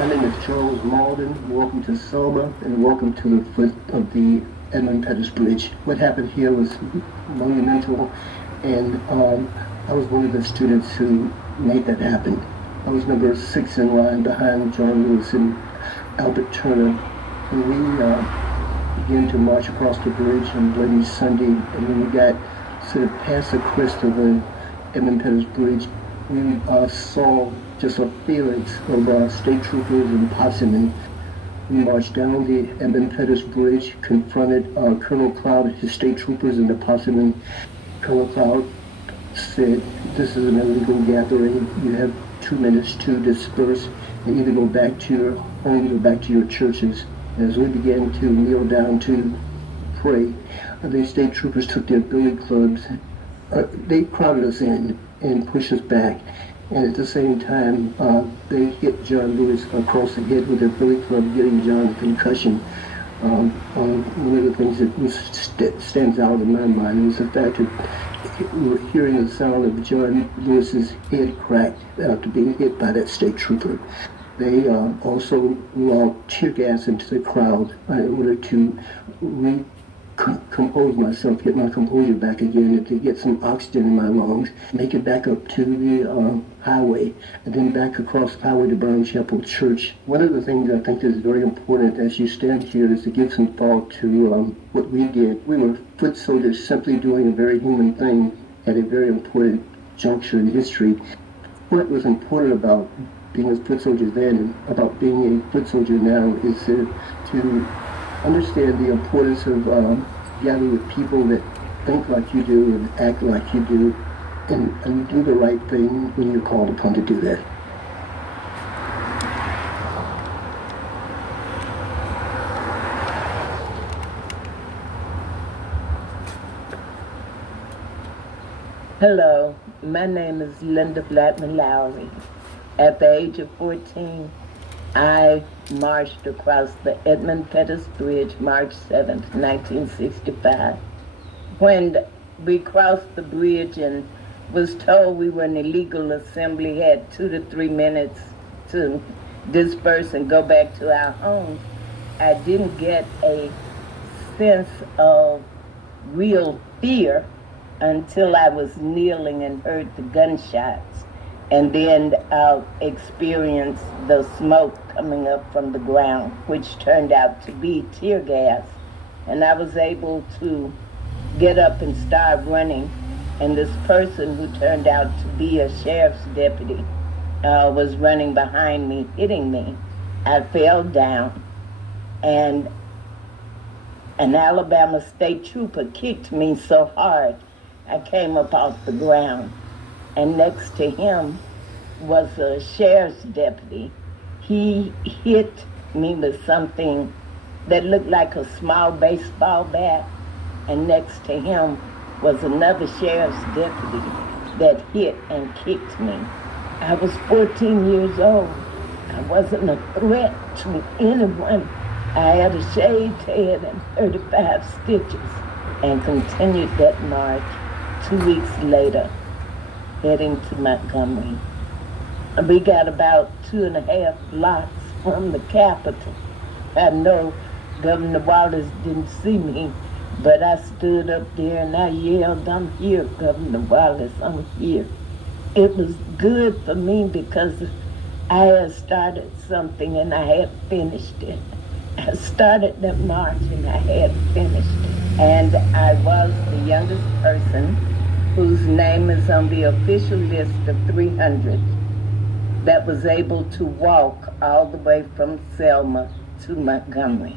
My name is Charles Mauldin. Welcome to Selma and welcome to the foot of the Edmund Pettus Bridge. What happened here was monumental, and I was one of the students who made that happen. I was number 6 in line behind John Lewis and Albert Turner, and we began to march across the bridge on Bloody Sunday, and when we got sort of past the crest of the Edmund Pettus Bridge, we saw just a phalanx of state troopers and posse. We marched down the Edmund Pettus Bridge, confronted Colonel Cloud and his state troopers and the posse. Colonel Cloud said, "This is an illegal gathering. You have 2 minutes to disperse and either go back to your homes or back to your churches." As we began to kneel down to pray, the state troopers took their billy clubs. They crowded us in and pushed us back. And at the same time, they hit John Lewis across the head with their billy club, getting John a concussion. One of the things that stands out in my mind was the fact that we were hearing the sound of John Lewis's head crack after being hit by that state trooper. They also lobbed tear gas into the crowd in order to compose myself, get my composure back again, and to get some oxygen in my lungs, make it back up to the highway, and then back across the highway to Brown Chapel Church. One of the things I think is very important as you stand here is to give some thought to what we did. We were foot soldiers simply doing a very human thing at a very important juncture in history. What was important about being a foot soldier then and about being a foot soldier now is to understand the importance of gathering with people that think like you do and act like you do, and do the right thing when you're called upon to do that. Hello, my name is Lynda Lowery. At the age of 14, I marched across the Edmund Pettus Bridge March 7th, 1965. When we crossed the bridge and was told we were an illegal assembly, had 2 to 3 minutes to disperse and go back to our homes, I didn't get a sense of real fear until I was kneeling and heard the gunshots. And then experienced the smoke coming up from the ground, which turned out to be tear gas. And I was able to get up and start running. And this person who turned out to be a sheriff's deputy was running behind me, hitting me. I fell down, and an Alabama state trooper kicked me so hard, I came up off the ground. And next to him was a sheriff's deputy. He hit me with something that looked like a small baseball bat, and next to him was another sheriff's deputy that hit and kicked me. I was 14 years old. I wasn't a threat to anyone. I had a shaved head and 35 stitches, and continued that march 2 weeks later, heading to Montgomery. We got about 2.5 blocks from the Capitol. I know Governor Wallace didn't see me, but I stood up there and I yelled, "I'm here, Governor Wallace, I'm here." It was good for me because I had started something and I had finished it. I started that march and I had finished it. And I was the youngest person whose name is on the official list of 300 that was able to walk all the way from Selma to Montgomery.